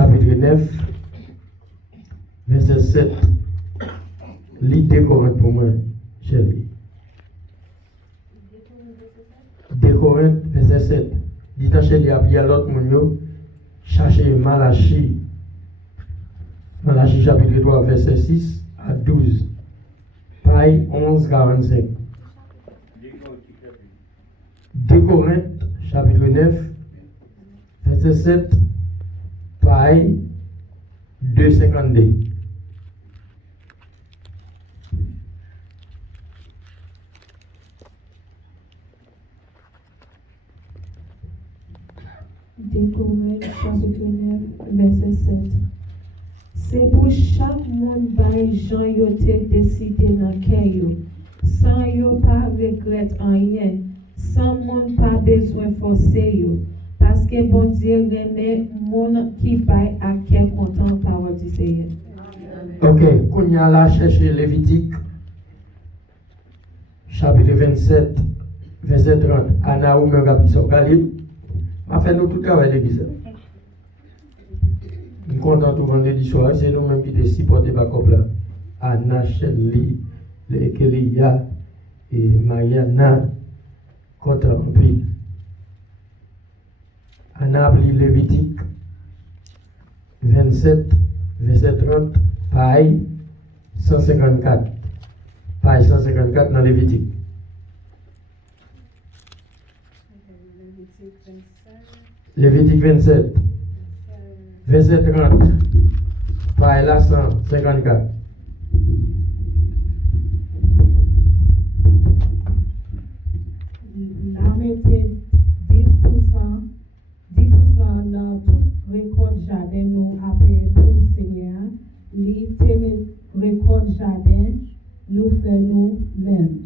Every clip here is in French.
chapitre 9, verset 7. Lis 2 Corinthes pour moi, chérie. 2 Corinthes, verset 7. Dites-en chérie, il y a l'autre monde, cherchez Malachie. Malachie chapitre 3, verset 6 à 12. Paille 11, 45. 2 Corinthes, chapitre 9, verset 7, paille 2, 52. Corinthiens chapitre 9, verset 7. C'est pour chaque monde bail Jean yote décidé dans cœur, sans yo pas regret en rien, sans monde pas besoin forcer yo, parce que bon Dieu remet monde qui bail à cœur content parole du Seigneur. Ok, qu'on y a là chercher Lévitique, chapitre 27, verset 30. Anna ou me rappelle son Galil, m'a fait nous tout travail d'église. Nous sommes contents tout vendredi soir, c'est nous-mêmes qui décidons de porter par là. Anna, Shelly, Kelia et Mariana, contre un pays. Anna a pris Lévitique 27, verset 30, paille 154. Paille 154 dans Lévitique. Lévitique 27. Verset 30, paille là 154. La mettez 10% dans tout récolte jardin nous après pour le Seigneur. Les récolte jardin nous fait nous-mêmes.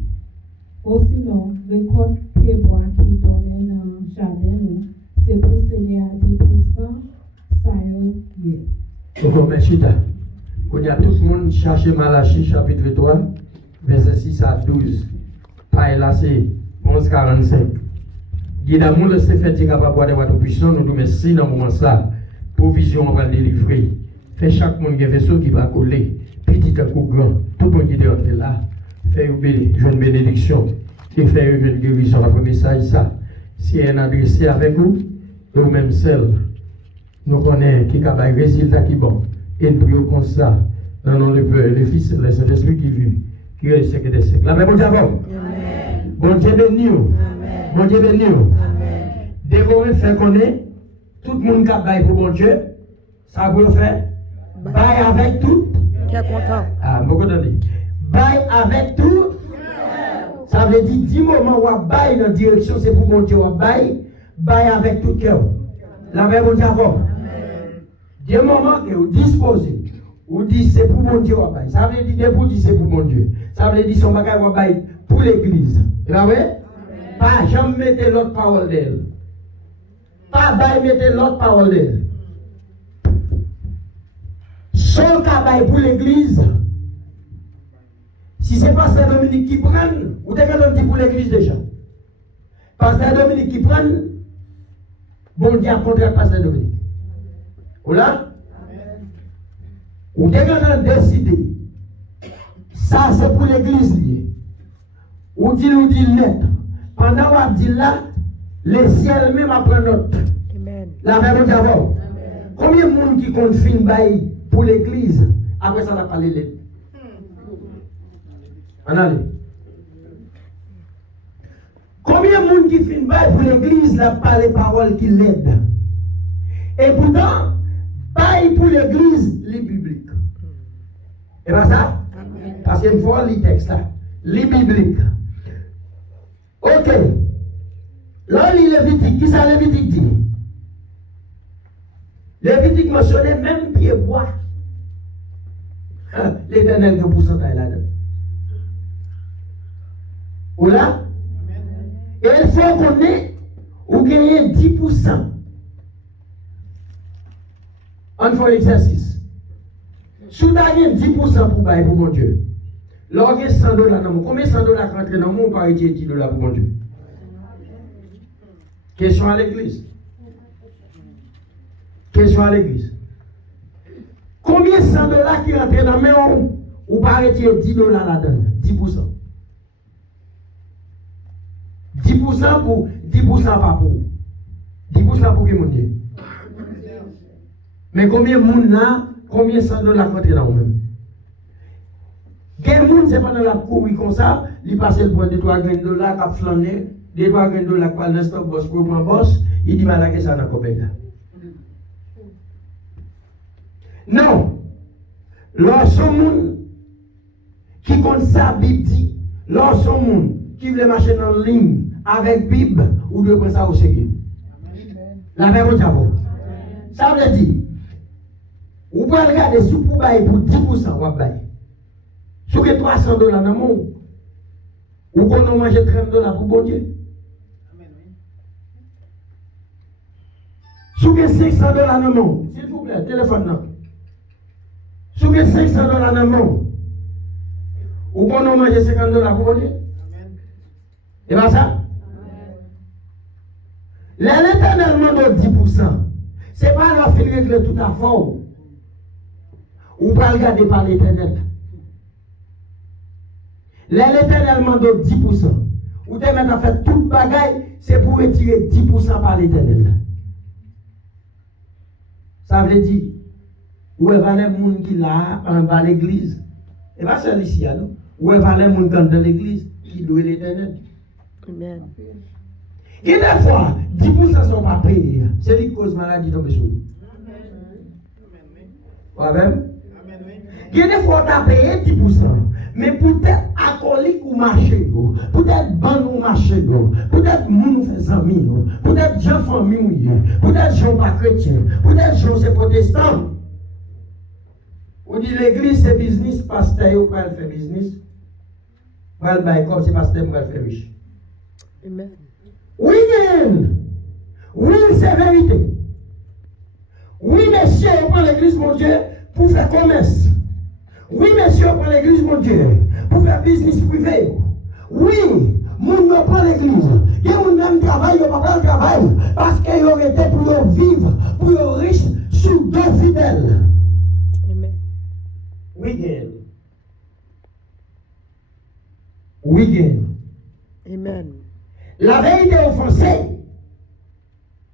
Ou sinon, récolte pied bois qui donne dans le jardin nous, c'est pour le Seigneur 10%. Donc, merci. Quand il y a tout le monde cherché Malachie, chapitre 3, verset 6 à 12. Pareil là, c'est 11:45. Il y a d'amour, c'est fait capable de votre puissance, nous nous merci dans le moment là. Provision, on va délivrer. Fait chaque monde qui a vaisseau qui va coller. Petit un coup grand. Tout le monde qui est entré là. Fait une bénédiction. Qui fait une guérison. Le premier message, ça. Si elle est adressée avec vous, et vous-même seul. Nous connaissons qui a un résultat qui est bon. Et nous prions comme ça, dans le nom du Père, le Fils et le Saint-Esprit qui vit, qui est le siècle des siècles. Amen, bon Dieu, bon Dieu béni. Bon Dieu béni. Dès qu'on fait connaître, tout le monde qui a bail pour bon Dieu, ça vous fait bail avec tout. Qui est content. Ah, vous entendez? Bail avec tout. Ça veut dire 10 moments où on bail dans la direction, c'est pour bon Dieu, on bail avec tout cœur. La même bon Dieu avant. Des moments que vous disposez, vous dites c'est pour mon Dieu. Ça veut dire pour dire c'est pour mon Dieu. Ça veut dire son bagage pour l'église. Vous voyez? Pas jamais mettre l'autre parole d'elle. Pas mettre l'autre parole d'elle. Son travail pour l'église. Si c'est Pasteur Dominique qui prend, vous devez le pour l'église déjà. Pasteur Dominique qui prend, bon Dieu a contrat Pasteur Dominique. Voilà? Ou devez décider. Ça c'est pour l'église liée. Ou dit net. Pendant qu'on dit là, le ciel même apprend notre. La même d'abord. Combien de monde qui confine pour l'église? Après ça, on a parlé de on allez. Combien de monde qui finit pour l'église n'a pas les paroles qui l'aident? Et pourtant, bail pour l'église, les bibliques. Et pas ça? Parce qu'il faut les textes là. Les bibliques. Ok. Là, il Lévitique. Qui ça Lévitique dit? Lévitique mentionnait même pied bois. L'Éternel qui pourcentage là-dedans. Ou là? Et il faut qu'on ait ou gagner 10%. On fait l'exercice. Si vous avez 10% pour bailler pour mon Dieu, lorsque $100 dans mon, combien $100 rentrent dans mon par $10 pour mon Dieu? Question à l'église. Question à l'église. Combien de $100 qui rentrent dans la main ou pas retirer $10 là-dedans? 10%. 10% pour 10% pas pour. 10% pour qui mon Dieu? Mais combien de monde là, combien de $100 rentrent dans vous-même? Quel monde c'est pendant la courir comme ça, il passe le point de 3 grains de dollars, cap flaner, 2-3 grains de dollars, quoi, le stop boss pour mon boss, il dit malade que ça n'a pas payé. Non. Lorsqu'un monde qui compte ça, Bible dit, lorsqu'un monde qui veut marcher en ligne avec Bible, ou de prendre ça au sérieux. La même chose. Ça veut dire, vous pouvez regarder sous pour bailler pour 10%, vous bailler. Sur que $300 dans le monde, ou qu'on a mangé $30 pour bon Dieu. Sur que $500 dans le monde, s'il vous plaît, téléphone là. Sur que $500 dans le monde, ou qu'on a mangé $50 pour bon Dieu. Et pas ça? L'Éternel demande 10%. Ce n'est pas leur fin régler tout à fond. Ou pas regarder par l'Éternel. L'Éternel demande 10%. Ou te mettre à faire toute bagaille, c'est pour retirer 10% par l'Éternel. Ça veut dire, où est va les gens qui là, en bas de l'église? Et pas celle ici, non? Où est va les gens qui sont dans l'église, qui doit l'Éternel? Amen. Et des fois, 10% ne sont pas payés. C'est lui qui cause maladie dans le jour. Amen. Et des fois, on a payé 10%. Mais peut-être alcoolique ou marché, peut-être ban ou marché, peut-être moun ou fait amis, peut-être gens famille, peut-être gens pas chrétiens, peut-être gens c'est protestants. On dit l'église c'est business, pasteur ou pas faire business. Mal bail comme c'est pasteur pour faire riche. Amen. Oui, oui, c'est vérité. Oui, monsieur, on prend l'église, mon Dieu, pour faire commerce. Oui, monsieur, on prend l'église, mon Dieu, pour faire business privé. Oui, moun ne prend l'église. Et moun même travail, on pas le travail, parce qu'il aurait été pour vivre, pour riche, sous deux fidèles. Amen. Oui, oui, amen. La vérité offensée,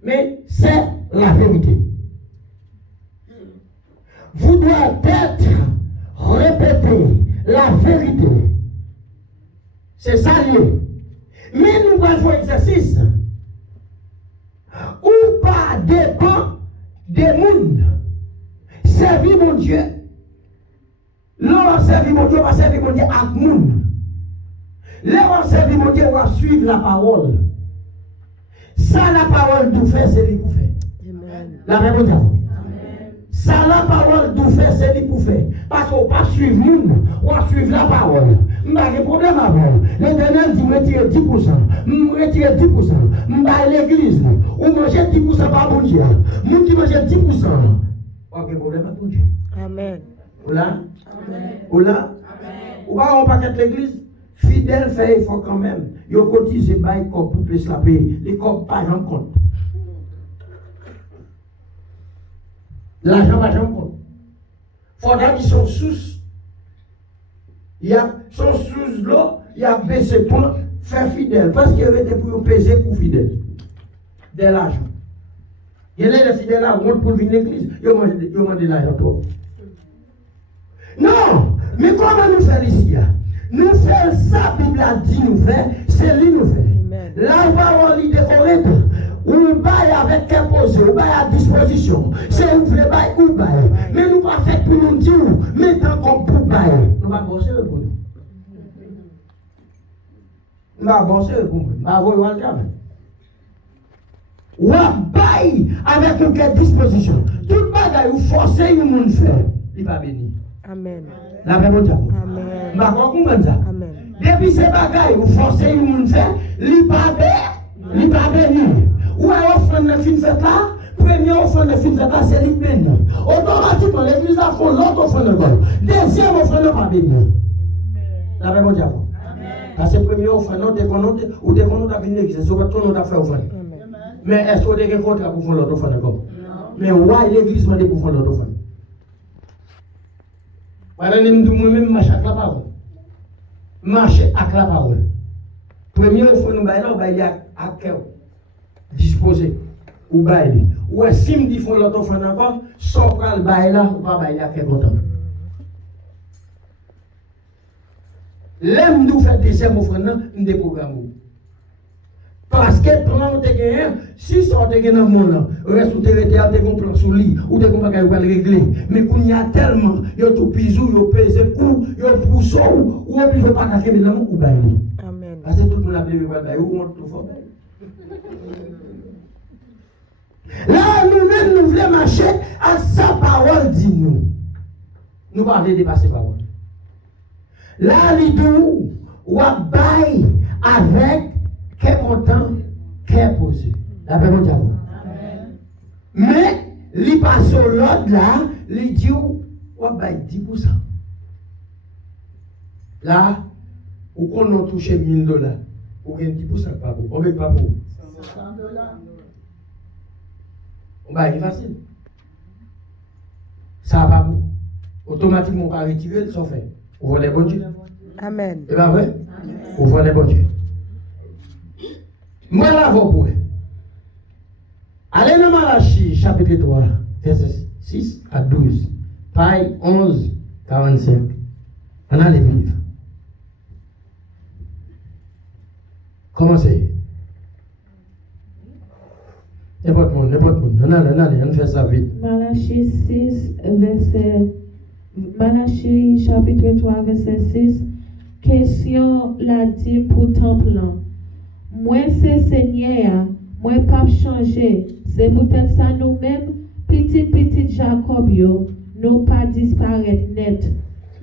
mais c'est la vérité. Vous devez être répéter la vérité. C'est ça lié. Mais nous allons faire exercice. Ou pas dépend des mondes. Servir mon Dieu. L'on servir mon Dieu, on va servir mon Dieu à monde. L'on servir mon Dieu, on va suivre la parole. Ça, la parole nous fait, c'est lui pour faire. La même chose. Ça, la parole nous fait, c'est lui pour faire. Parce qu'on ne va pas suivre le monde, on va suivre la parole. Je n'ai pas de problème avant. L'Éternel dit retirer 10%. Retirer 10%. Je vais l'église. Ou manger 10% par mon Dieu. Moun qui mange 10%. Pas de problème à tout Dieu. Amen. Oula? Amen. Oula? Amen. Ou pas on paquet l'église? Fidèle fait effort quand même. Yo cotise bail corps pour plus la payer. Les corps pas en compte. L'argent pas en compte. Faudra qu'ils sont sous. Il y a son sous l'eau, il y a baissé point, faire fidèle. Parce qu'il avait été pour peser pour fidèle. De l'argent. Il y a les fidèles là, on pour venir à l'église. Ils ont de l'argent trop. Non! Mais comment nous faisons ici? Nous faisons ça, la Bible a dit nous faire, c'est lui nous fait. Là, on va lui décorer, ou bail avec quel posé, ou bail à disposition. C'est où le bail ou bail. Mais nous pas fait pour nous dire, maintenant qu'on pour bail. Nous pas bosser pour nous. Nous pas bosser pour nous. Nous pas voir le travail. Ou bail avec une disposition. Tout bail ou forcer le monde faire, il va béni. Amen. La même chose. Amen. Ma comprendre ça. Amen. Depuis ces bagailles, vous forcez le monde faire, il pas béni. Ou à offrande de fin fête là, première offrande de fin fête là, c'est lui béni. Automatiquement, l'église a fait l'autre offrande de God. Deuxième offrande de pas béni. La même chose. Parce que première offrande, ou dès qu'on a venu l'église, c'est sur ton a fait offrande. Mais est-ce qu'on a un contrat pour faire l'autre offrande de God? Mais ouais, l'église m'a dit pour faire l'autre offrande. Pendant que moi-même, marche avec la parole. Marcher avec la parole. Premier, il faut nous bailler à cœur. Disposer. Ou bailler. Ou si me dit faut l'autre offrande encore, soit pas le bailler là, ou pas bailler à cœur content. L'aime nous faire deuxième offrande, nous déprogrammons. Parce que plan te gagné, si ça te gagné dans le monde, reste ou te rete à te plan sous lit, ou te pas va régler. Mais qu'on y a tellement, yo tout pisou, yo pèse coup, yo pousso, ou obligé pas casser dans ou bailler. Amen. Parce que tout le monde a bien bailler, ou monte tout fort. Là, nous-mêmes, nous voulons marcher à sa parole, dis-nous. Nous pas dépasser parole. Là, les deux, ou à bailler avec qu'est content, qu'est posé. La paix mon diable. Mais, li passe l'autre là, li dit, ou bah 10%. Là, ou qu'on a touché $1000, ou gagne 10% pas pour. On veut pas pour. $100. On va facile. Ça va pas pour. Automatiquement, on va retirer le fait. Vous voyez les bons Dieu. Amen. Et bien vrai? Vous voyez les bons Dieu. Moi, là, vous pouvez. Allez dans Malachie, chapitre 3, verset 6 à 12. Paille 11, 45. On a les livres. Commencez. N'importe monde. On fait ça vite. Malachie 6, verset. Malachie, chapitre 3, verset 6. Question la dit pour temple. Moi, c'est Seigneur, moi, pas changer. C'est peut-être ça nous-mêmes, petit Jacob, nous pas disparaître net.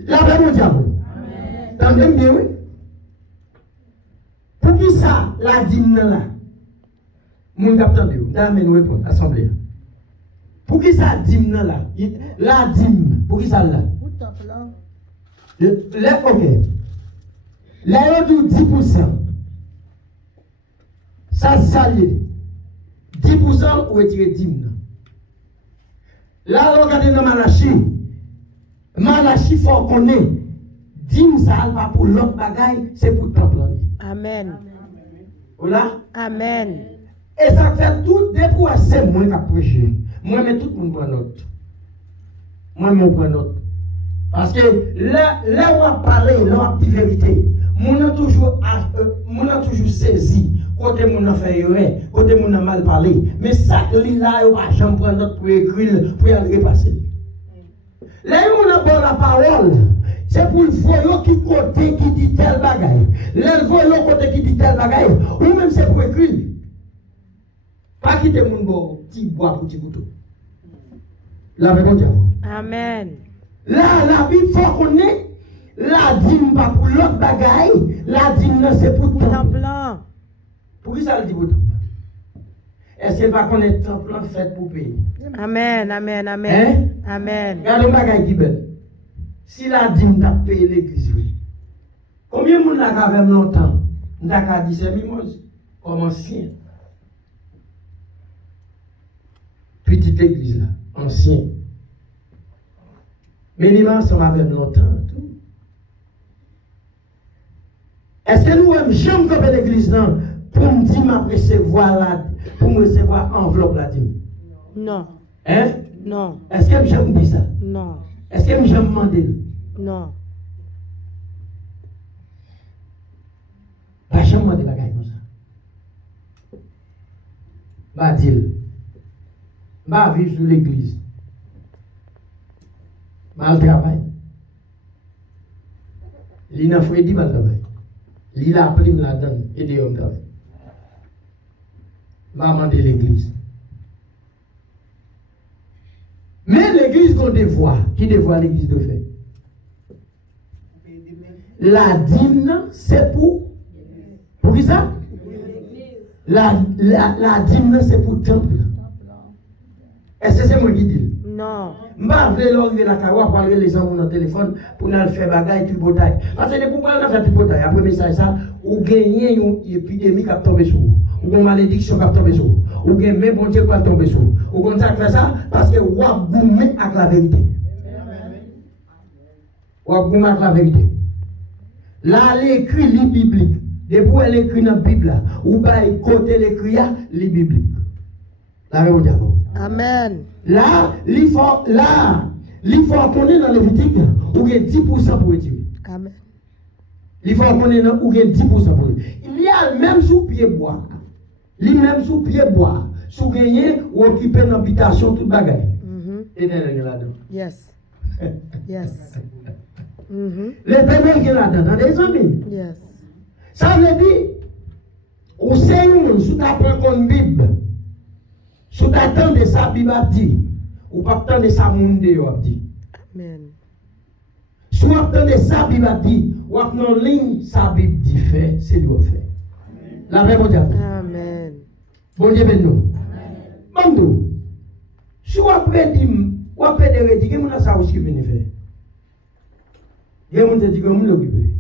La paix mon diable. Amen. Bien, oui. Pour qui ça, la dîme là? Mon capteur, d'amener nous répondre, assemblée. Pour qui ça, dîme là? La dîme, pour qui ça là? Ok. Là, il y a 10%. Ça, c'est ça, 10% ou retirer 10%. Là, on regarde dans Malachie, il faut qu'on ait 10% ça pas pour l'autre bagaille, c'est pour le temple. Amen. Voilà? Amen. Et ça fait tout depuis c'est moi qui prêché. Moi, mais tout le monde prend note. Moi, je prends note. Parce que là, on a parlé, là, on a dit vérité. Mon a toujours saisi. Côté mon a fait erreur, côté mon a mal parlé. Mais ça, là, on va jamais prendre note pour écrire, pour y aller repasser. Là, on a bon la parole. C'est pour le voyant qui côté qui dit tel bagaille. Là, le voyant côté qui dit tel bagaille. Ou même c'est pour écrire. Pas quitter mon bon petit bois pour petit couteau. La réponse. Amen. Là, la Bible faut qu'on ait. La dîme pas pour l'autre bagaille. La dîme c'est pour le temple. Pour qui ça le dit pour le temple? Est-ce que pas qu'on est temple fait pour payer? Amen, amen, amen. Hein? Amen. Regardez le bagaille qui belle. Si la dîme t'a payé l'église, oui. Combien de monde l'a quand même longtemps? On a dit c'est mimose. Comme ancien. Petite église là, ancien. Mais les gens sont avec longtemps. Tout. Est-ce que nous avons jamais comme l'église là pour me dire ma recevoir la, pour me recevoir enveloppe la dîme? Non. Hein? Non. Est-ce que j'aime dire ça? Non. Est-ce que j'aime demander? Non. Pas jamais demander bagaille comme ça. Bah dire. Bah vivre sur l'église. Mal travail. Il n'a pas dit mal travail. Il a appelé me la donne et des hommes travail. M'a demandé l'église. Mais l'église a des voix. Qui des voix l'église de fait? La dîme, c'est pour. Pour qui ça? La dîme, c'est pour le temple. Est-ce que c'est moi qui dis? Non. Je vais l'enlever la carotte pour aller les gens dans le téléphone pour nous faire bagaille tout bataille. Parce que pour nous faire tout bataille, après message ça, ou gagner une épidémie qui a tombé sur vous, ou une malédiction qui a tombé sur vous, ou gagner même bon Dieu qui a tombé sur vous. Ou comme ça fait ça parce que vous avez goumé avec la vérité. ou à mettre la vérité. Là, l'écrit, les biblique. Depuis elle écrit dans la Bible, ou bien côté l'écrit, les biblique. La vérité. Amen. Là, il faut qu'on est dans Lévitique, ou il y a 10% pour retirer. Amen. Il faut qu'on est dans, ou il y a 10% pour retirer. Il y a même sous pied bois. Il y a même sous pied bois. Sous gagner ou occuper une habitation, toute bagaille. Et là-dedans. Yes. Yes. Les pénètres qui là-dedans, dans des amis. Yes. Ça veut dire, ou c'est nous, sous ta prend une Bible, sous ta tente de sa Bible a dit, ou pas tant de sa monde a dit. Amen. Sous ta tente de sa Bible a dit, ou à non ligne sa Bible dit fait, c'est lui fait. La vraie bon Dieu. Amen. Bon Dieu ben nous. Bon nous. Si vous après dit, ou après de redire, qu'est-ce que ça aussi vient faire? Qu'est-ce que dit comment l'occuper?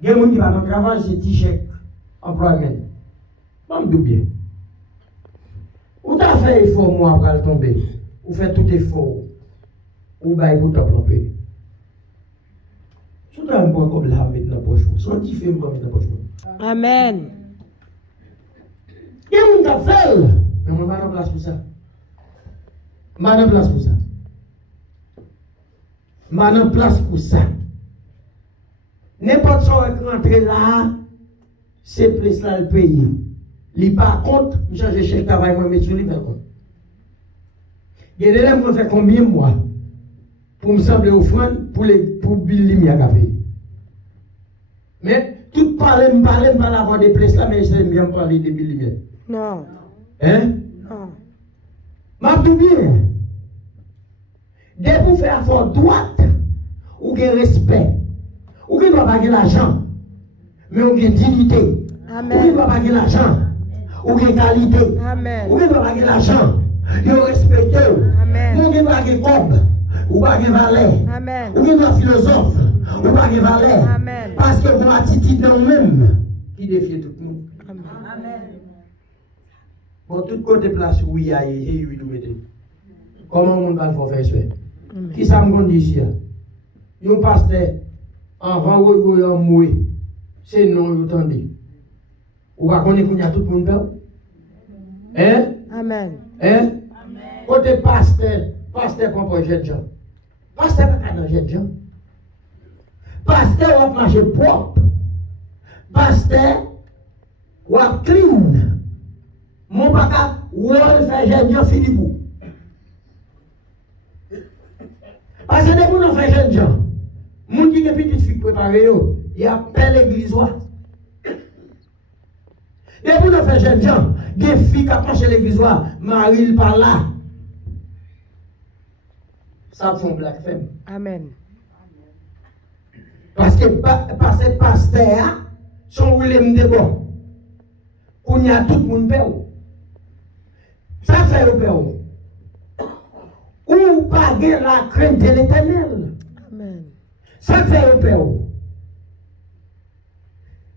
Il y a des gens qui vont travailler sur t-shirt, employement. Bon, d'où bien. Ou t'as fait effort, moi, après le tomber. Ou fait tout effort. Ou bien, pour t'envelopper. Si tu as un point comme là, mettre dans la poche, soit tu fais un point dans la poche. Amen. Il y a des gens qui fait. Mais on va dans place pour ça. On va dans place pour ça. On va dans place pour ça. N'importe qui rentre là, c'est plus là le pays. Il par contre, je change de chèque travail, moi, mais sur lui, par contre. Il y a des gens qui fait combien de mois pour me sembler offrande pour Billy Miagapé. Mais tout parler, pas l'avoir des places là, mais je bien parler de Billy Miagapé. Non. Hein? Non. Ma tout bien. Dès pour faire fort droite, ou bien respect. Ou qui doit pas gagner l'argent, mais on gagne dignité. Amen. Ou qui doit pas gagner l'argent, ou gagne qualité. Amen. Ou qui doit pas gagner l'argent, il respecte. Amen. Ou qui doit gagner cob, ou pas gagner valet. Amen. Ou qui doit philosophe, ou pas gagner valet. Amen. Parce que mon attitude dans nous-mêmes, qui défie tout le monde. Amen. Bon, tout côté place où il y a et où il doit mettre. Comment on va faire ça? Qui ça me dit ici? Il y a un pasteur. Avant où il moué, c'est non, il attendez. Ou pas connaître qu'il y a tout le monde là? Hein? Amen. Hein? Côté pasteur prend pas jet de gens. Pasteur pas dans jet de gens. Pasteur va marcher propre. Pasteur va clean. Mon papa, ou fait jet de gens fini pour. Parce que dès qu'on fait jet de gens, moun qui est petite fille préparée, il appelle l'église. Et pour nous faire jeunes gens, des filles qui approchent l'église, Marie par là. Ça font black femme. Amen. Parce que pasteur, son Willem de bon. On y a tout le monde père. Ça fait au père. Ou pas la crainte de l'éternel. Amen. Ça fait au père.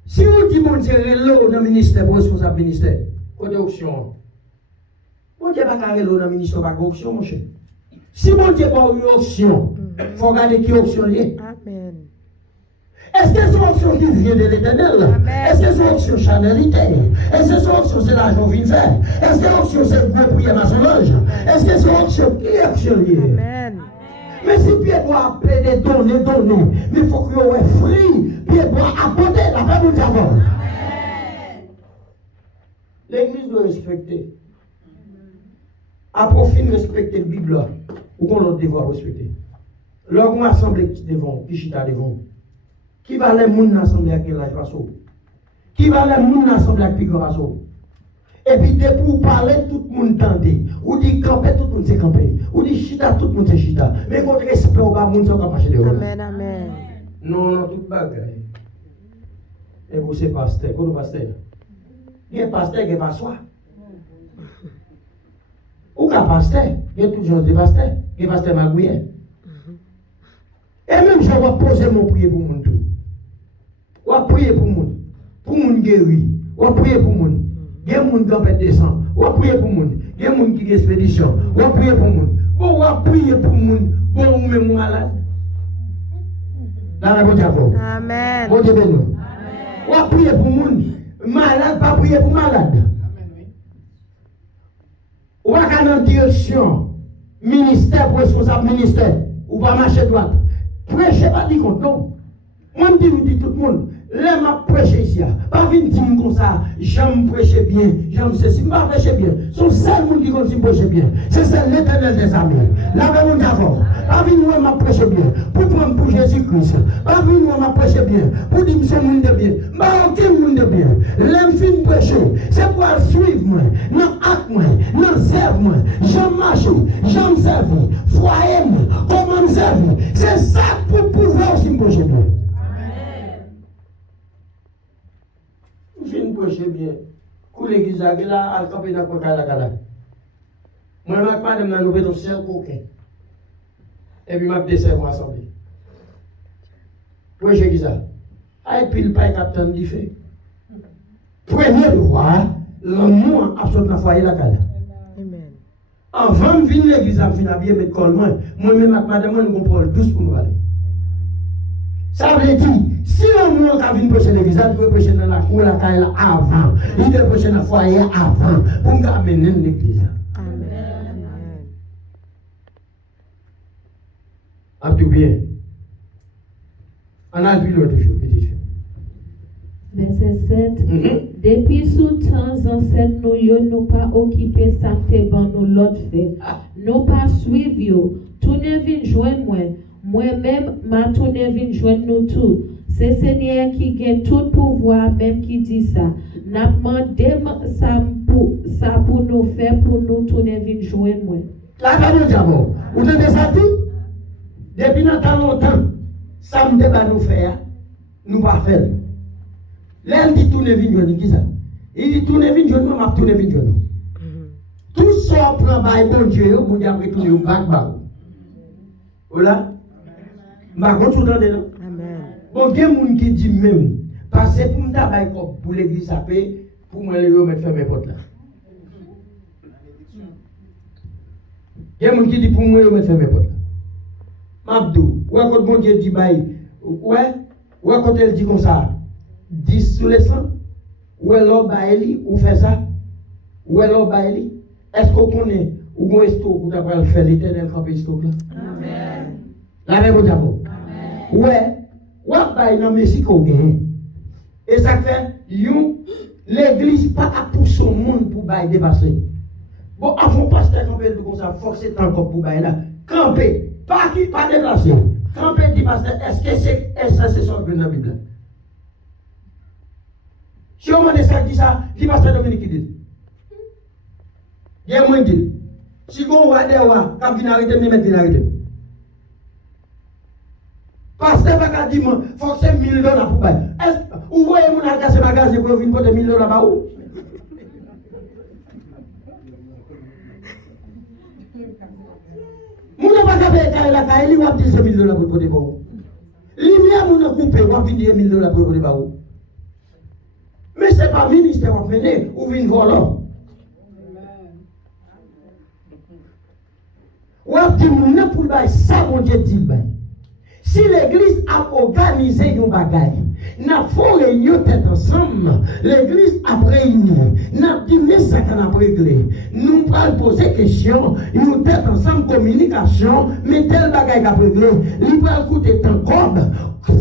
Si vous dites mon Dieu dans le ministère, pour responsable ministère, côté option. Mon Dieu pas carré dans le ministère, pas option, mon cher. Si mon Dieu pas une option, il faut regarder qui option liée. Amen. Est-ce que c'est une option qui vient de l'éternel? Est-ce que c'est une option chanelité? Est-ce que c'est une option c'est l'argent vient faire? Est-ce que c'est une option c'est le gros prière maçonnage? Est-ce que c'est une option qui est option liée? Amen. Mais si Pierre doit appeler des données, mais il faut qu'il y ait fruit, Pierre doit apporter la paix nous avons. L'église doit respecter. À profit de respecter la Bible, ou qu'on doit devoir respecter. Lorsqu'on assemble qui devant, qui chita devant, qui va les moun assemblée avec l'âge passo? Qui va les moun assemblée avec Pico passo? Et puis, dès pour parler, tout le monde tendait. Ou dit camper, tout le monde s'est campé. Ou dit chita, tout le monde s'est chita. Mais contre respect, au bas, moun s'en va marcher devant. Amen. Amen. Non, tout bagaille. Et vous, c'est pasteur. Quoi, pasteur? Il y a pasteur qui n'est pas soi. Ou qu'un pasteur, il y a toujours des pasteurs. Il y a pasteur magouillé. Et même, je vais poser mon prier pour mon tout. Ou à prier pour mon. Pour mon guéri. Ou à prier pour mon. Il y a des gens qui descend. Ou à prier pour mon. Il y a des gens qui ont expédition. Ou à prier pour mon. Ou à prier pour mon. Bon, ou même malade. Là, bon Dieu, Amen. bon Dieu, nous. On va prier pour le monde. Malade, pas prier pour malade. On va aller en direction, ministère, responsable ministère, ou pas marcher droite. Prêchez pas dit compte, non. Moi, je dis tout le monde, là, je prêche ici. Pas venir dire comme ça, j'aime prêcher bien, j'aime ceci, pas prêcher bien. C'est le seul monde qui continue prêcher bien. C'est l'éternel des armées. Là, mon d'accord. Pas venir moi, je prêche bien. Pour prendre pour Jésus-Christ. Pas venir moi, je prêche bien. Pour dire que c'est monde de bien. Pas aucun monde de bien. L'aime fin prêcher. C'est pour suivre moi, non acte moi, non serve moi. J'aime marcher, j'aime servir. Foyer moi, comment servir. C'est ça pour pouvoir aussi prêcher bien. Je ne prêche bien. Pour l'église, là, à camper dans le Kala. Moi, je ne madame dans nous seul coquin. Et puis, je vais descendre pour l'assemblée. Prêche l'église. Aïe, puis le paille capitaine dit fait. Premier devoir, l'amour absolu dans le foyer la Kala. Avant de venir l'église, je vais bien mettre col. Moi-même, avec madame, nous comprenons tous pour nous aller. Ça veut dire, si l'amour a venu prêcher l'église, il doit prêcher dans la cour, la caille avant. Il doit prêcher dans le foyer avant. Pour nous amener l'église. Amen. A tout bien. On a vu l'autre jour, petit frère. Verset 7. Depuis sous temps ancêtres, nous n'avons pas occupé ça nous l'autre fait. Nous pas suivi. Tout ne vient joindre moi. Moi-même, ma tourné vient joindre nous tous. C'est Seigneur qui gagne tout pouvoir, même qui dit ça. N'a demandé ça pour nous faire, pour nous tourner vient joindre moi. La parole d'abord. Vous avez ça dit? Depuis longtemps, ça me débat nous faire, nous pas faire. L'un dit tourner vient joindre, qui ça? Il dit tourner vient joindre, moi, tourner vient joindre. Tout ça prend par bon Dieu, vous dites après tourner au bac. Voilà. Ma contre tout dans non. Bon, il y a des gens qui disent même, parce que pour me travailler pour l'église, ça paye, pour moi, les mettre fermer porte là. Il y a des gens qui disent pour moi, mettre fermer porte là. Mabdou, ou quand bon Dieu dit, ou quand elle dit comme ça, 10 sous les 100, ou elle l'a baillé, ou fait ça, ou elle l'a baillé. Est-ce qu'on connaît, ou on est stock, ou d'après faire l'éternel camper stock là? Amen. La même chose. Ouais, ouais, dans Mexique, et ça fait, l'église pas à pousser au monde pour dépasser. Bon, avant pasteur camper comme ça, forcer encore pour bailler là. Camper, pas déplacer. Camper dit pasteur, est-ce que c'est son dans la Bible? Si on m'a dit ça, dit pasteur Dominique qui dit. Il y a moins dit. Si on va dire, quand vous arrêtez, vous mettez arrêter. Pasteur va dire, il faut que c'est $1000 pour bailler. Vous voyez, vous avez cassé ma gaz et vous venez pour $1000 par où? Vous n'avez pas capé la caille, vous avez dit $1000 pour côté par où? Lumière, vous n'avez coupé, vous avez dit $1000 pour côté par où? Mais ce n'est pas le ministère qui a mené, ou vient voler. Vous avez dit, vous n'avez pas bailler, ça, mon Dieu dit, si l'église a organisé une bagaille, n'a fait réunion tête ensemble, l'église a réuni, n'a dit mais ça qu'on a réglé. Nous allons poser question, nous tête ensemble communication, mais tel bagaille a réglé, il va coûter tant comme.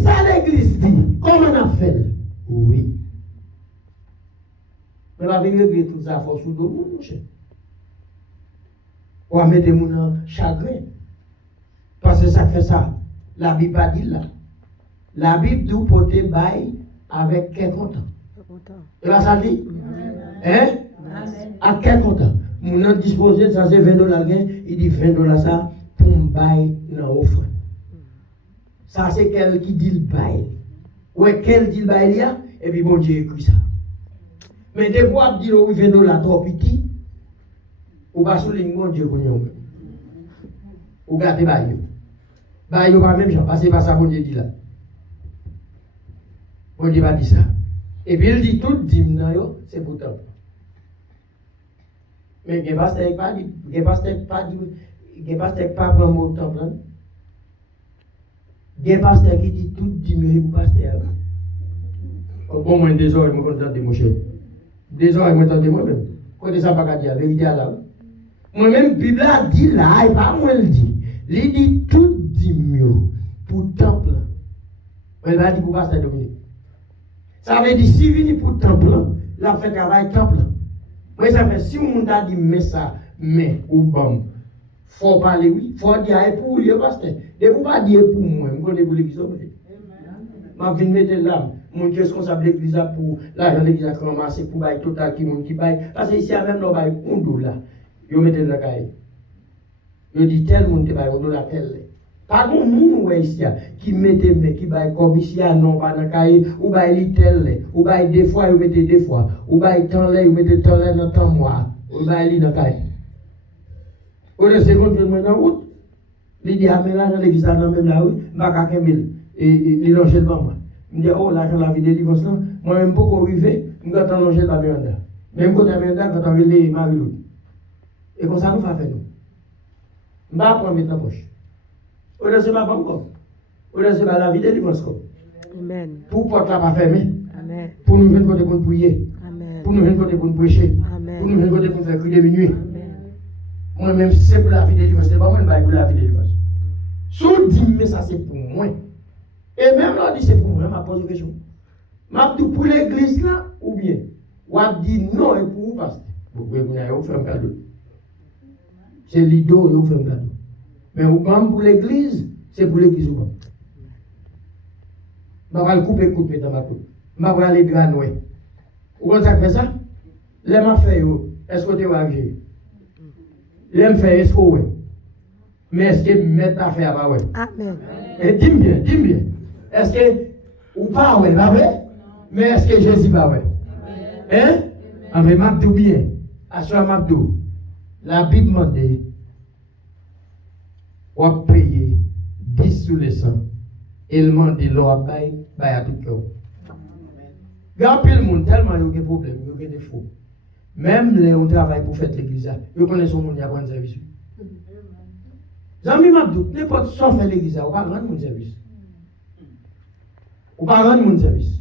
Ça l'église dit, comment on a fait? Oui. Mais la vie régler tout ça, il faut sous l'eau, mon cher. On va mettre des gens chagrin. Parce que ça fait ça. La Bible a dit là. La Bible dit porter bail avec quel content. Et là, ça dit? Hein? À quel content? Mon a disposé, ça c'est $20, il dit $20 ça pour me bail dans l'offre. Ça c'est quel qui dit le bail. Ouais, quel dit le bail là? Et puis bon Dieu écrit ça. Mais des fois, il dit $20 trop petit, ou pas souligner mon Dieu qu'on y a. Ou gâter bail. Bah, il n'y a pas même chose, parce que c'est pas ça que Dieu dit là. Bon Dieu va dire ça. Et puis il dit tout, c'est pour toi. Mais il n'y a pas prendre mot de temple. Il y a un pasteur qui dit tout diminuer pour pasteur. Bon, moi, désormais, je me contente de mon cher. Désormais, je me contente de moi-même. Quand ça pas dire, la vérité à là. Moi-même, la Bible a dit là, et pas moi, elle dit. Il dit tout diminuer pour le temple. Elle va dire pour pasteur Dominique. Ça veut dire, si vous venez pour le temple, la fait travail temple. Mais ça fait, si on a dit, mais ça, mais, ou bon, faut parler, oui, faut dire, pour lui, pasteur. Et vous pas dire pour moi, je connais pour l'église. Je vais mettre là, mon Dieu responsable de l'église pour l'argent de l'église à ramasser pour bailler total qui monte qui baille. Parce que ici, même là, baille un dollar. Je mets dans la caille. Je dis tel monde qui baille un dollar tel. Pas de monde ici qui mette mais qui baille comme ici non pas dans la caille ou baille tel ou baille deux fois, vous mettez deux fois ou baille tant là, vous mettez tant là dans tant mois ou baille dans la caille. Au le second jour dans route, il dit ah mais là dans l'église dans même là oui, pas qu'à 15 000 et il longe le banc. Il dit oh l'argent la vie de délivrance là, moi même beaucoup arrivé, je vais t'allonger la viande. Même quand tu as quand tu as les Marie-Lou. Et comme ça nous fait nous. Je vais prendre mettre dans la poche. Au lieu de se battre encore. Au lieu de se battre la vie de délivrance. Amen. Pour porte la pas fermée. Amen. Pour nous venir côté pour prier. Amen. Pour nous venir côté pour prêcher. Amen. Pour nous venir côté pour faire crier de minuit. Amen. Moi-même, c'est pour la vie de délivrance. Ce n'est pas moi qui pour la vie de délivrance. Si on dit, mais ça c'est pour moi. Et même là, on dit c'est pour moi, je pose une question. Je dis pour l'église là, ou bien, ou je dis non, et pour vous, parce que vous pouvez vous faire un cadeau. C'est l'idée, vous faire un cadeau. Mais ou pas pour l'église, c'est pour l'église ou pas. Je vais le couper dans ma coupe. Je vais aller granouer. Vous comprenez ça fait ça? Les m'a fait, est-ce que tu vas agir? Les m'a fait, est-ce que oui? Mais est-ce que mettre ta fait à pas ouais? Amen. Et dis-moi bien. Est-ce que, ou pas ouais, pas ouais? Mais est-ce que Jésus va ouais? Hein? Ah, mais m'a dit bien. Assure m'a dit. La Bible m'a dit, on va payer 10 sur les 100. Il m'a dit, l'on va payer à tout cœur. Quand le monde tellement il y a des problèmes, il y a des défauts. Même les on travaille pour faire l'église, ils connaissent son monde qui a un service. Zami m'a dit, n'importe quoi fait l'église, on va rendre mon service. On va rendre mon service.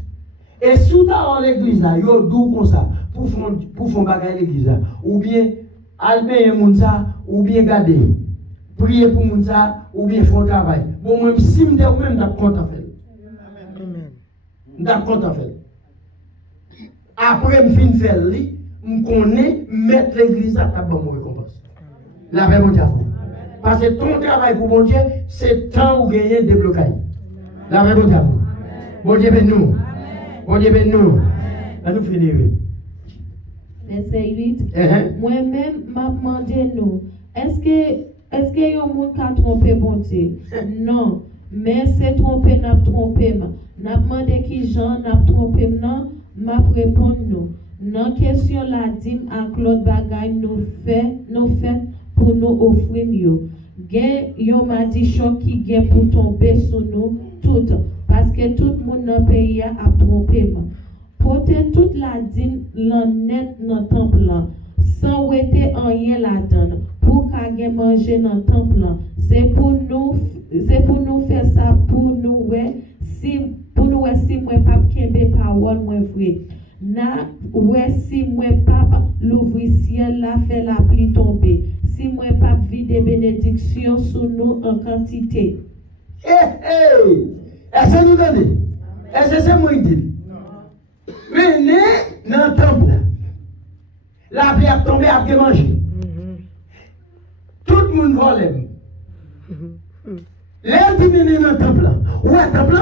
Et si vous avez l'église, il y a deux comme ça, pour faire bagaille l'église, ou bien almer mon ça, ou bien garder, prier pour mon ça, ou bien faire un travail. Bon, même si je suis même d'accord compte à faire. D'accord compte à faire. Après, je finis de faire, je connais mettre l'église à table de mon récompense. La paix, mon Dieu. Parce que ton travail pour mon Dieu, c'est temps où gagner des blocages. La paix, mon Dieu. Bon Dieu, ben nous. Bon Dieu, ben nous. À nous finir. Verset 8. Moi-même, m'a demandé nous. Est-ce que y a un monde qui a trompé bon Dieu? Non. Mais c'est trompé, n'a trompé. N'a demandé qui Jean n'a trompé, non. M'a répondu nous. Non, question la dîme à Claude Bagay nous fait pour nous offrir mieux. Gen yo malédiction qui gen pour tomber sur nous tout parce que tout le monde dans le pays a trompé. Porter toute la dîme l'honnête dans le temple sans ouéter rien là-dedans pour qu'à manger dans le temple. C'est pour nous faire ça pour nous si moi pas kembe parole moi vrai. Na si moi pas l'ouvrir ciel la fait la pluie tomber. Si moi pas vide bénédiction sur nous en quantité. Est-ce que nous donnez? Est-ce que c'est moi qui dis? Mais dans le temple, la pluie a tombé après manger. Tout le monde vole. Les diminués dans le temple, où est le temple?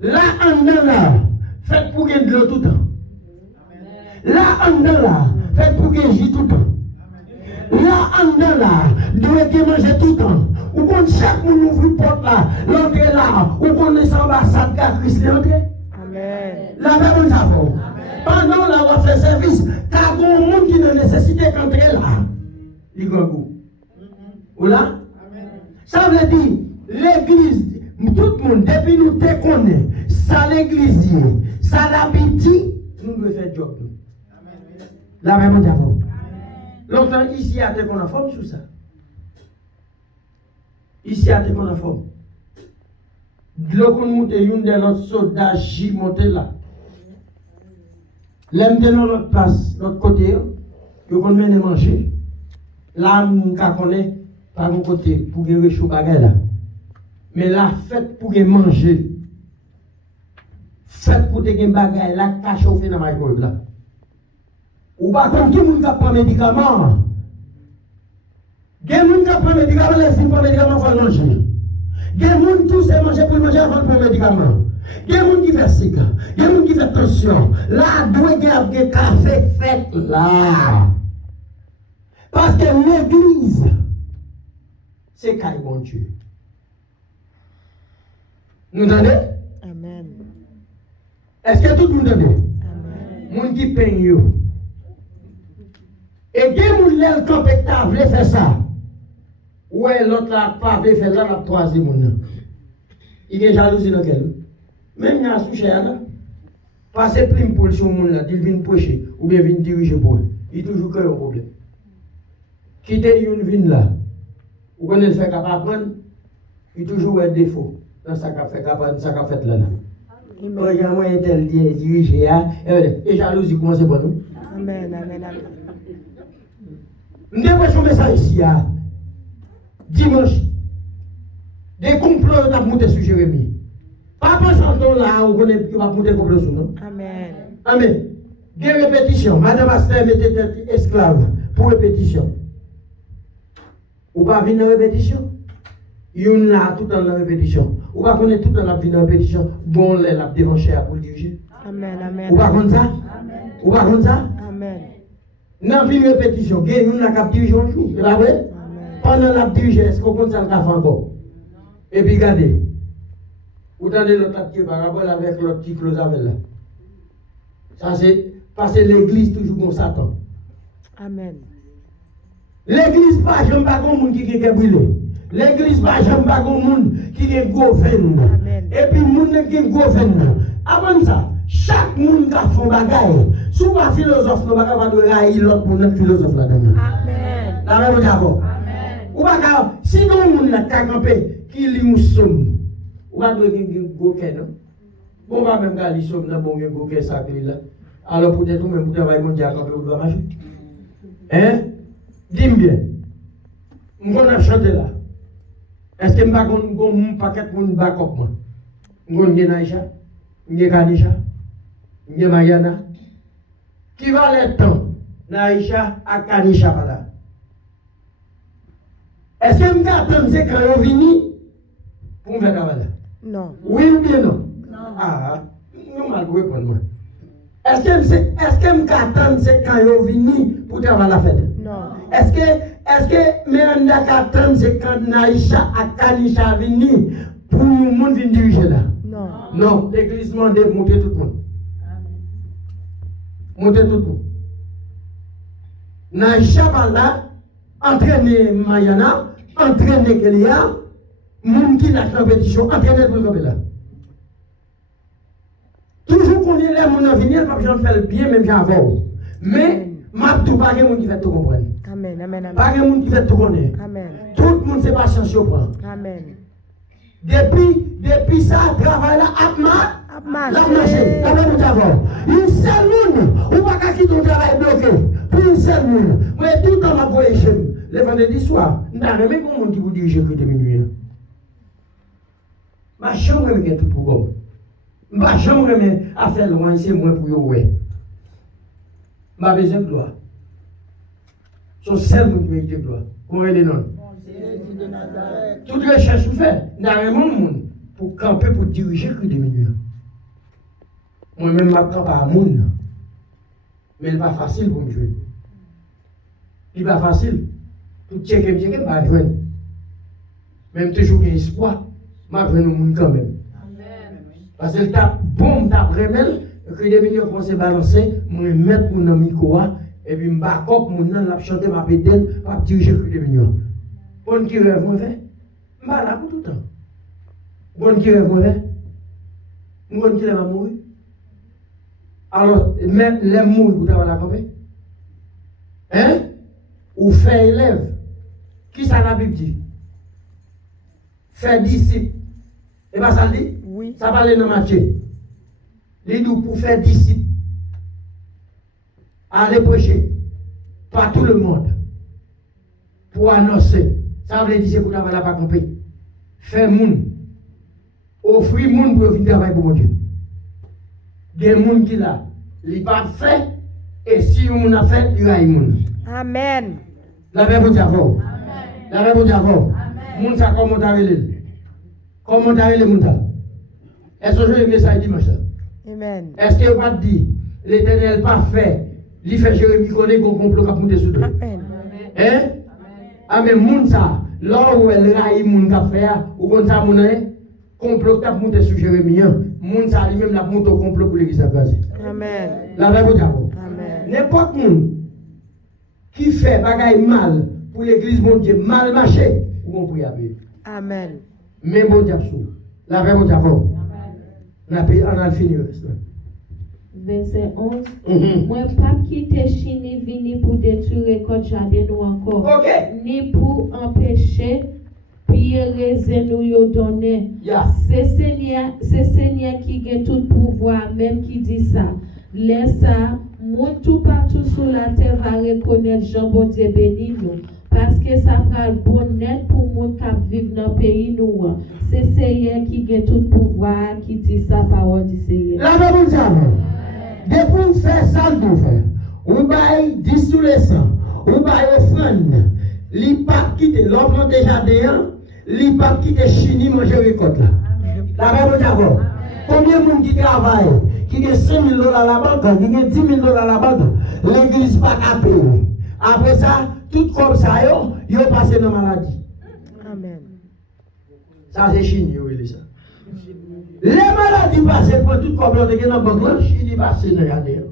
Là, en dedans là, faites pour gagner de l'eau tout le temps. Là, en dedans là, faites pour gagner tout le temps. Là, en dedans là, doit manger tout le temps. Ou qu'on chaque monde ouvre porte là, l'entrée là, ou qu'on est sans ambassade car Christ l'entrée. Amen. La même chose. Pendant là, on va faire service, car il y a un monde qui ne nécessite qu'entrer là. Il y a un goût. Ou là? Ça veut dire, l'église, tout le monde, depuis nous te connaissons, ça l'église, ça l'habitude, nous devons faire job. La même chose. Longtemps, ici, à te qu'on a forme sur ça. Ici, à te qu'on a forme. l'eau qu'on monte, une de notre soldats J monté là. L'aime de notre place, notre côté, yo qu'on mène manger. Là, on connaît par mon côté pour gagner chaud bagay là. Mais la fête pour manger. Fête pour gagner bagay là, cache au fait dans ma microwave là. Ou pas comme tout le monde qui prend médicaments. Gen moun qui prend médicaments, les filles prennent médicaments pour manger. Gen moun tous c'est manger pour manger avant de prendre médicaments. Gen moun qui fait siga, gen moun qui fait tension. Là, doit garder café fait là. Parce que l'église, c'est caille bon Dieu. Nous entendez? Amen. Est-ce que tout le monde entend? Amen. Moun qui peine yo. Et gen moun lèl campé ta vle faire ça. Ouais, l'autre là pas vle faire là la troisième moun. Il est jalousie dans quel? Même y a sous cher là. Passer prime pour sur moun là, il vient prêcher ou bien vient diriger pour lui. Il toujours qu'il y a un problème. Quitter une vine là. Ou quand elle fait capable prendre, il toujours un défaut dans ça qu'a fait capable ça qu'a fait là. Il y a moyen tel diriger et jalousie commence pour nous. Amen. Amen. Amen. Nous devons mettre ça ici, dimanche. Des complots ont monté sur Jérémie. Pas pensant là, on connaît qu'il va monter complot sur nous. Amen. Amen. Des répétitions. Madame Astor était esclave pour répétition. Ou pas venir en répétition. Yon là tout dans la répétition. Ou pas connaître tout dans la venir en répétition. Bon, la dévancher pour le diriger. Amen. Amen. Ou pas comme ça? Ou pas comme ça? Amen. Dans une répétition, il y a une qui dirige un jour. C'est pas vrai? Pendant la dirige, est-ce qu'on compte ça le fait encore? Et puis regardez. Vous entendez l'autre qui parabole avec l'autre qui close avec là. Ça c'est parce que l'église toujours comme Satan. Amen. L'église pas jamais pas comme monde qui est brûlé. L'église pas jamais pas comme monde qui est gouverne. Et puis monde qui gouverne. Avant ça, chaque monde qui a fait bagaille, sous un philosophe, nous pas de railler l'autre monde philosophe là-dedans. Amen. La même d'accord. Amen. Ou pas si non monde là campé qui lit un somme. Ou pas de goké non. Bon va même garder somme dans bon goké sacré là. Alors peut-être même pour travailler mon diable ou doit marcher. Hein? Dis-moi bien. On va chanter là. Est-ce que m'pa gon paquet moun bakop moi? Ngon gen Aïcha, ngen Kanisha, ngen Mayana. Qui va le temps Naïcha à Kanisha là? Est-ce que m'ka attendre c'est quand on vini pour faire travail là? Non. Oui ou bien non? Non. Ah, nous mal répondre moi. Est-ce que m'ka attendre c'est quand on vini pour travailler la fête? Non. Est-ce que Miranda attendre c'est quand Naïcha à Kanisha vini pour nous monde venir diriger là? Non. Non, l'église demande de monter tout le monde. Monter tout le monde. Naïcha va là, entraîner Mayana, entraîner Kelia, monde qui lâche la compétition, entraîner tout le monde là. Toujours qu'on est là, mon avenir, pas besoin de faire le bien, même j'avance. Mais, ma tout pas de monde qui fait tout comprendre. Amen. Amen. Amen. Pas de monde qui fait tout connaître. Amen. Tout le monde c'est pas chance au prend. Amen. Depuis ça, travail là, a marché. La même d'abord. Une seule monde, ou pas qu'à quitter ton travail bloqué. Pour une seule monde. Moi, tout le temps, ma voyage, le vendredi soir, je n'ai même pas monde qui vous dirige que de minuit. Ma chambre est tout pour vous. Ma chambre est à faire loin, c'est moins pour vous. Ma besoin de gloire. C'est seul monde qui mérite de gloire. Comment est le nom? Toute recherche que je fais, je n'ai rien monde pour camper, pour diriger que des minutes. Moi-même, je ne campe pas à monde. Mais il n'est pas facile pour me jouer. Il n'est pas facile. Tout checker, je ne vais pas jouer. Même toujours qu'il y a espoir, je vais jouer au monde quand même. Parce que le tape, bon, tape remel, que des minutes commencent à balancer, je vais mettre mon micro, et puis je vais backup, je vais chanter ma pédale, pour diriger que des minutes. Bon qui rêve, moi fait. Je suis là pour tout le temps. Bon qui rêve, moi fait. Bon qui va mourir. Alors, même les mourir pour avoir la campagne. Hein? Ou faire élève. Qui ça la Bible dit? Faire disciple. Et pas ça le dit? Oui. Ça parle dans Matthieu. Il dit pour faire disciples. Aller prêcher par tout le monde. Pour annoncer. Ça veut dire que vous n'avez pas compris. Faire moun. Offrir moun pour venir travailler pour mon Dieu. Il y a des gens qui là. Il pas fait. Et si on a fait, il y a des gens. Amen. La paix pour Diavo. La paix pour Diavo. Moun sa comment t'arrêter? Comment t'arrêter moun sa? Est-ce que je le message dimanche? Amen. Est-ce que vous pas dit l'Éternel pas fait? Il fait Jérémie connaît qu'on complot cap monter sous deux. Amen. Hein? Ah mais moun sa, là où elle raille moun ka faire ou comme ça moun hein? Complot cap monter sur Jérémie. Moun sa lui-même la monte au complot pour l'église à place. Amen. La paix pour Diavo. Amen. N'importe moun qui fait bagaille mal pour l'église mon Dieu mal marché ou on prie à paix. Amen. Mais bon Dieu sous. La paix pour Diavo. La paix on a fini. Verset 11. Moi pas quitter Chini vini pour détruire récolte jardin nous encore. OK. Ni pour empêcher piller raisin nous yo donner. Yeah. C'est Seigneur qui a tout pouvoir même qui dit ça. Laisse ça, moi tout partout sur la terre va reconnaître Jean bon Dieu béni nous. Parce que ça fera le bonheur pour monde qui vivent dans le pays nous. C'est Seigneur qui a tout pouvoir qui dit ça parole du Seigneur. La paix pour Diavo. Depuis vous faire ça, vous faire. Ou bail 10 sous les 100. Ou bail offrande. Li pas quitter l'homme déjà dedans. Li pas quitter Chini manger récolte là. La paix pour Diavo. Combien de monde qui travaille, qui a 5 000 $ à la banque, qui a 10 000 $ à la banque, l'église pas qu'à payer. Après ça, tout comme ça, yo passé dans la maladie. Amen. Ça c'est Chini, oui, ça. Les maladies passent pour tout comme l'on est dans la banque, Chini passe dans la dernière.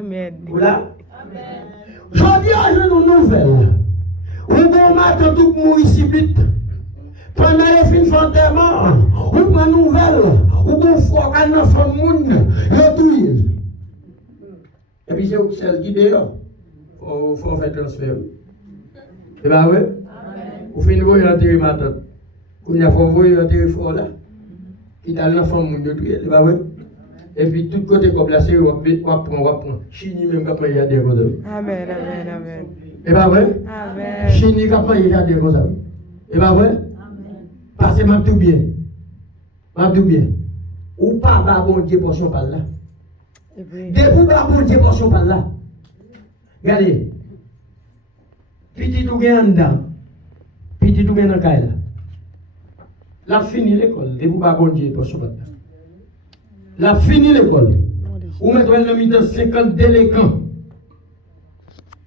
Amen. Voilà. Je dis à une nouvelle. Ou bon matin, tout le monde ici vite. Pendant les fins d'enterrement, ou une nouvelle, ou bon froid, quand on fait le monde, tout. Et puis c'est celle qui est dehors. Il faut faire transfert. C'est pas vrai? Vous finissez de voir l'enterrer matin. Vous avez fait l'enterrer fort là. Il a l'enfant monde de tout. C'est pas vrai? Et puis tout côté comme là, c'est on prend. Chini même quand il y a des choses. Amen. Amen. Amen. C'est pas vrai? Amen. Chini quand il y a des choses. C'est pas vrai? Parce que m'a tout bien. M'a tout bien. Ou pas bah bon Dieu portion par là. Depuis bah bon Dieu portion par là. Regardez. Petit tout gain dedans. Petit tout gain dans caille là. La fini l'école, depuis bah bon Dieu portion par là. La fini l'école. Ou mettre dans mi-temps 50 délinquants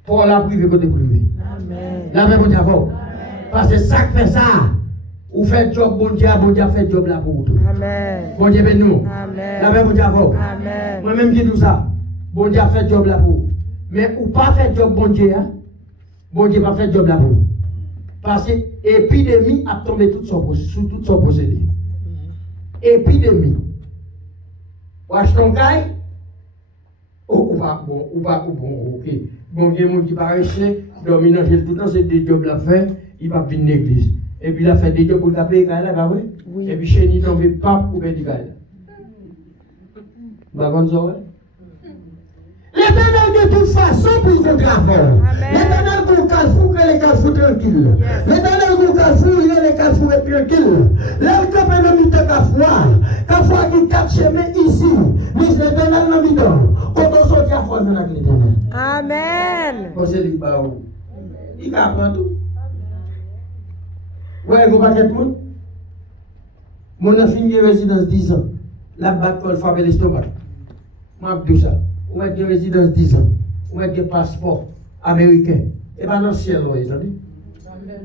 pour la privée côté privé. Amen. La même Dieu avant. Parce que ça fait ça. Ou fait job bon Dieu fait job là pour vous. Amen. Bon Dieu ben nous. Amen. La même Dieu avant. Amen. Moi-même qui dis ça. Bon Dieu fait job là pour vous. Mais ou pas fait job bon Dieu. Bon Dieu pas fait job là pour vous. Parce que l'épidémie a tombé sous tout son procédé. Épidémie. Wash ton caille. Ou pas bon, ok. Bon, il y a des gens qui paraissent, dominant tout le temps, c'est des jobs à faire, il va venir l'église. Et puis il a fait des jobs pour le payer, là, oui. Et puis chez nous, tombe pas pour payer le caille. Bah, comme ça, l'Éternel de toute façon pour qu'on travaille. L'Éternel pour Carrefour, les Carrefour tranquilles. L'Éternel pour Carrefour, les Carrefour tranquilles. L'Éternel n'a mis de Carrefour qui 4 chemins ici. Mais l'Éternel n'a mis dedans. Quand on sort à fond, on a l'Éternel. Amen. Quand c'est lui, bah, il apprend tout. Ouais, vous pas de monde. Mon a fini résidence 10 ans. La batte pour le faire l'estomac. Moi, je dis ça. Ou est-ce que résidence 10 ans, ou est-ce que passeport américain, et pas dans le ciel, vous entendez?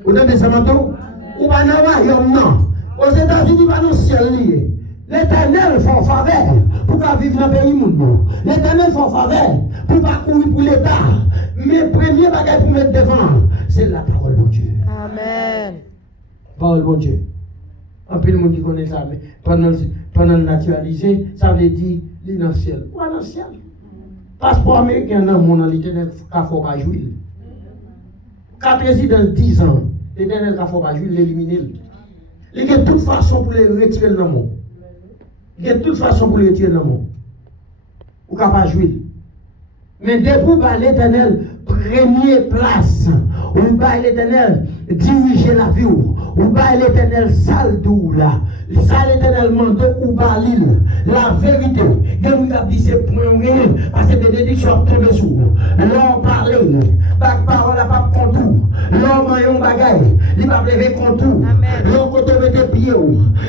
Vous entendez ça maintenant? Ou pas dans le royaume, non. Aux États-Unis, pas dans le ciel, l'Éternel fait en faveur pour pas vivre dans le pays monde. L'Éternel fait en faveur pour pas courir pour l'État. Mais premier bagage pour mettre devant, c'est la parole de Dieu. Amen. Parole de Dieu. Un peu de monde qui connaît ça, mais pendant le naturalisé, ça veut dire il est dans le ciel. Ou dans le ciel? Passeport américain dans mon l'Éternel ne faut pas jouer. 4 résidents 10 ans, l'Éternel ne faut pas jouer, l'éliminer. Il y a toute façon pour les retirer dans le monde. Il y a toute façon pour les retirer dans le monde. Ou capable de jouer. Mais depuis par l'Éternel, première place, ou par l'Éternel, diriger la vie, ou par l'Éternel, salle d'où là, ça l'Éternel mando ou par l'île, la vérité, que nous avons dit c'est point rien, parce que bénédiction tombe sous, l'on parle, pas parole à pas contour, l'on maillon bagaille, il va lever contour, l'on côté de pied,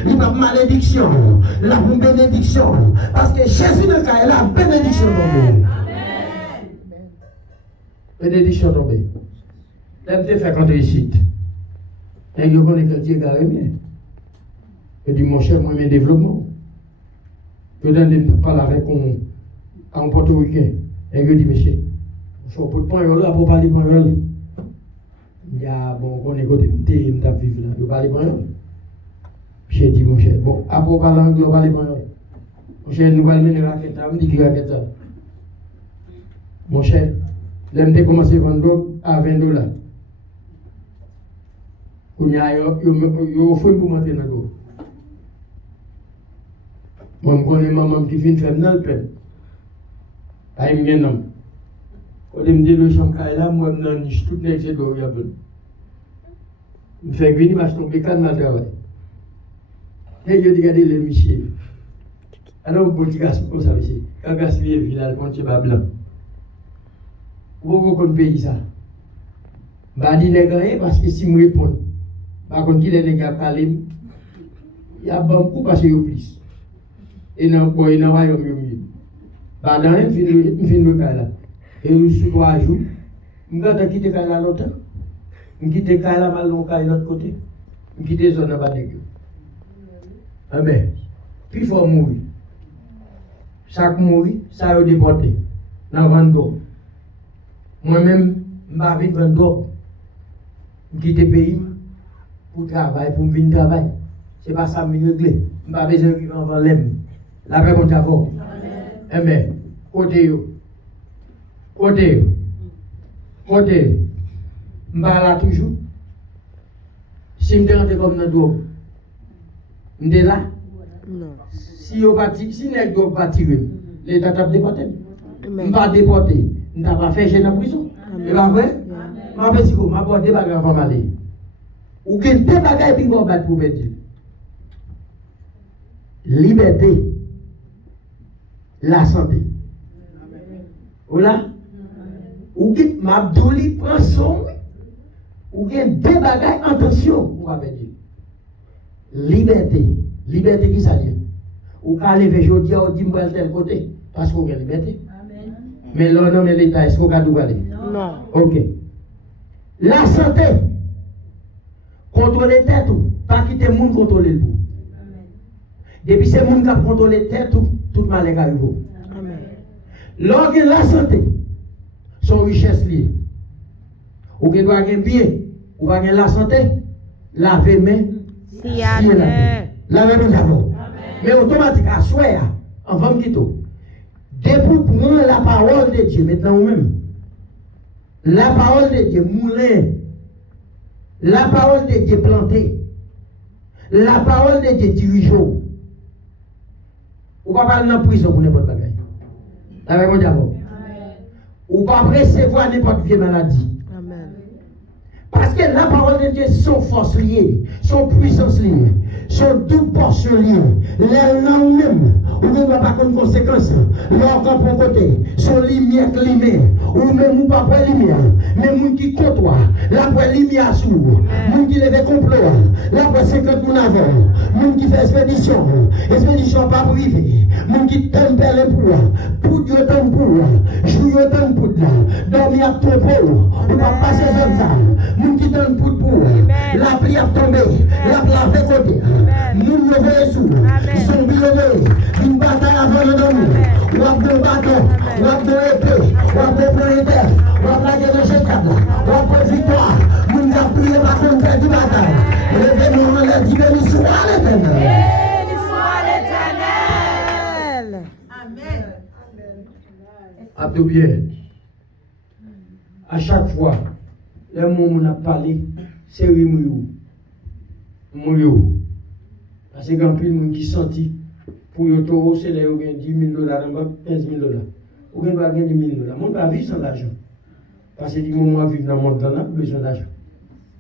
il va malédiction, la bénédiction, parce que Jésus ne caille la bénédiction tombée. Bénédiction tombée. L'aime te faire quand tu es ici. Et je connais que Dieu garde bien. Je dis, mon cher, moi, mes développements. Je donne parler avec un portoricain. Et je dis, monsieur, je suis pour le là pour parler pour le. Il y a, bon, on est côté, je suis vivre là. Je parle pour le. J'ai dit, mon cher, bon, après parler anglais, je parle pour le. Mon cher, nous allons mener la raquette. Je me dis qu'il y a raquette. Mon cher, j'ai commencé à vendre à $20. Il a offert pour monter dans le. Moi, je connais maman qui fait faire dans le pain. Je suis un homme. Quand je me dis que je suis là, moi, je suis tout le monde. Je fais venir, je suis tombé dans le travail. Et je dis, regardez les Michel. Alors, vous pouvez dire comme ça, monsieur. Quand vous avez vu là, le compte est blanc. Vous pouvez payer ça. Je dis, les parce que si je réponds, par contre, il y a des parlé, il y a beaucoup parce qu'il y a plus. Et dans le royaume, il y a dans un film de cas là. Et sur 3 jours, je vais quitter le cas là longtemps. Je quitte le cas là, mal au cas de l'autre côté. Je quitte la zone de Badeg. Amen. Puis il faut mourir. Chaque mourir, ça a déporté. Dans le vent. Moi-même, je vais vivre dans le dos. Je quitte le pays pour travailler, pour venir travailler. Ce n'est pas ça que je règle. Je n'ai pas besoin de vivre en l'aime. La paix contre avant. Amen. Côté yo. Côté yo. Côté yo. Je vais là toujours. Si je suis comme dans le dos, je suis là. Si vous n'êtes pas tiré, l'État t'a déporté. Je ne vais pas déporter. Je ne vais pas faire gêner en prison. C'est pas vrai? Je vais dire que je vais avoir des bagages pour aller. Ou que des bagages qui vont battre pour me dire. Liberté. La santé. Voilà. Ou que Mabdouli prend son. Ou que des bagages, attention, pour me dire. Liberté. Liberté qui s'allie. Ou quand les veut dire, on dit tel côté. Parce qu'on a liberté. Mais l'homme et l'État, est-ce qu'on a tout aller? Non. Ok. La santé. Contrôler tête tout. Pas quitter le monde contrôler le bout. Depuis c'est le monde qui a contrôlé tête tout malheur arrive. Amen. L'organe la santé. Son richesse liée. Ou qui doit gagner bien. Ou va gagner la santé. Laver main. Si y a bien. Laver main d'abord. Mais automatiquement, à souhait, en vente qui tout. Depuis prendre la parole de Dieu, maintenant vous-même. La parole de Dieu moulin. La parole de Dieu plantée. La parole de Dieu dirigeant. Ou pas parler dans la prison pour n'importe quoi. La réponse d'abord. Ou pas recevoir n'importe quelle maladie. Amen. Parce que la parole de Dieu, son force liée, son puissance liée, son double portion liée. Les langues même, ou ne va pas comme conséquence, leur camp pour côté, son lumière climée, ou même ou pas pour lumière, mais moun qui côtoie, la pour lumière sous, moun qui lève complot, la pour 50 moun avant, moun qui fait expédition pas privée, moun qui tempère les pour Dieu tant pour, jouer tant pour là, dormir à ton pot, ou pas passer comme ça, moun qui donne pour, la pluie a tombé, la plave côté, moun levé sous, son bilevé, une bataille avant le dormir, ou à de bâton, ou à de épée, ou à de prolétaire, ou à la guerre de G4, ou à de victoire, moun a prié par contre du bataille, levez-nous en l'air, dit béni soit l'Éternel. Béni soit l'Éternel. Amen. Abdou bien. À chaque fois, le moment où on a parlé, c'est oui, mouillou. Parce que quand il y a qui senti pour y taureau, c'est là où il y a 10 000 dollars, 15 000 dollars. Ou il y a 10 000 dollars. Mon pas vivre sans l'argent. Parce que du moment où vivre dans le monde, on a besoin d'argent.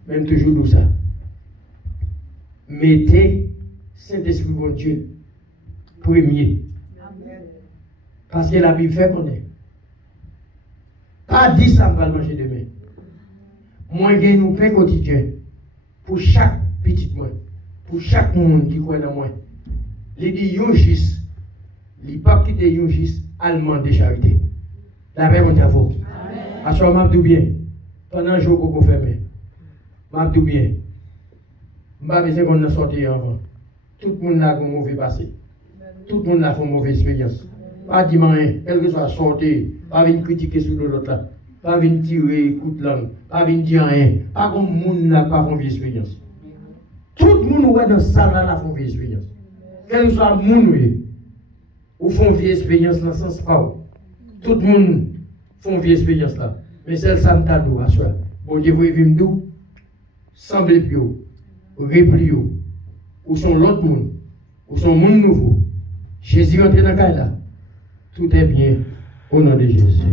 Même toujours tout ça. Mettez Saint-Esprit bon Dieu premier. Parce que la Bible fait qu'on est. Pas 10 ça va manger demain. Moi, j'ai nous pain quotidien pour chaque petit moi, pour chaque monde qui croit dans moi. Il dit Yongis, il pas quitter Yongis, allemand de charité. La paix, mon Dieu. À ce moment, tout bien. Pendant un jour, qu'on ferme. M'a tout bien. M'a besoin qu'on a sorti avant. Tout le monde a un mauvais passé. Tout le monde a fait une mauvaise expérience. Pas dire rien, quel que soit sorti, pas venir critiquer sur l'autre là. Pas venir tirer coup de langue, pas venir dire rien. Pas comme le monde n'a pas fait une vieille expérience. Tout le monde est dans ça là, a fait une vieille expérience. Quel que soit le monde, ou font une vieille expérience dans le sens pas. Tout le monde fait une vieille expérience là. Mais celle ça me t'a dit à soi. Bon Dieu, vous vivez d'où? Semblez plus, repliez, ou sont l'autre monde, ou sont monde nouveau. Jésus rentre dans le cas là. Tout est bien au nom de Jésus.